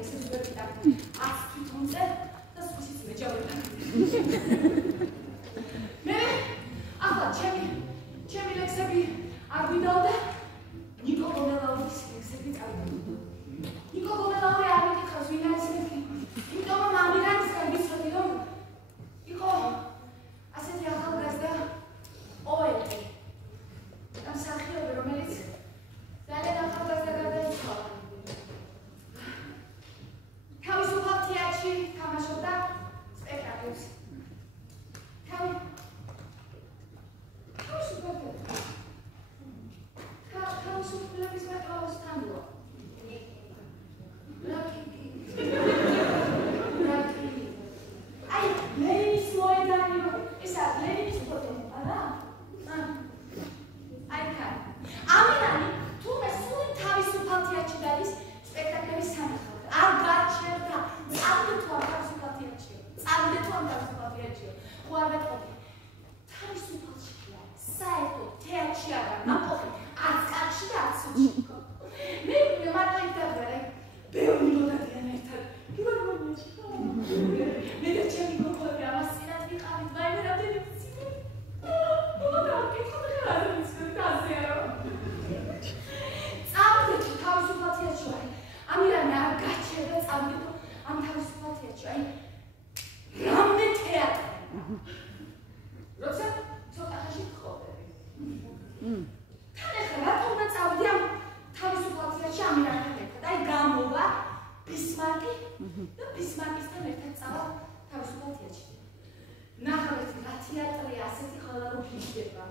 ლექსებს ვერ ვიტანთ. არც თვითონ წერ და სხვისიც მეჯავრიდან. მე ახლა ჩემი ლექსები არ ვიდავდა, ნიკო გომელაურის ლექსები წავიდა. ნიკო გომელაური არ მიკითხავს ვინ არის მეთქი. იმიტომ რომ ამირანისგან ვიცოდი რომ იყო ასეთი ახალგაზრდა პოეტი და მსახიობი, რომელიც ძალიან ახალგაზრდა გარდაიცვალა. თავისუფალ თეატრში თამაშობდა სპექტაკლებს. თავისუფლების მეთვალოს თანუა. აი, ლენინის მოედანი, ესა ლენინის ფოტო, არა? აი, კარ. ამირანი თუმე სულ თავისუფალ თეატრში დადის სპექტაკლების სანახავად. არ გარჩევდა, წავიდე თუ არ თავისუფალ თეატრშიო. წავიდე თუ არ თავისუფალ თეატრშიო. ხო არ ვეთქობი. თავისუფალში კი არა, საერთოდ თეატრში არა, ნაყოფი, არც კაცში და არც სუჩი. მე მარტო იქ დავბრალე. ბევრი მოდადიან ერთად. ფილარმონიაში ხო? მე და ჩემი გოგოები ამას წინათ ვიყავით, ვაიმე რამდენი მცირე. და კითხოთ ხარ არ ვიცით ასე არა. წავიდე თუ თავისუფალ თეატრში ვარ. ამირანი არ გაჩერდა წავიდე თუ ამ თავისუფალ თეატრში. აი რამე თეატრი. როცა ცოტა ხანში გხოვდები. თან ახლა რატომ და წავიდე ამ თავისუფალ თეატრში ამირანთან ერთად? აი გამოვა ბისმარკი და ბისმარკისთან ერთად წავა თავისუფალ თეატრში. ნახავთ რა თეატრია ასეთი ხოლმე რომ ფიშდება.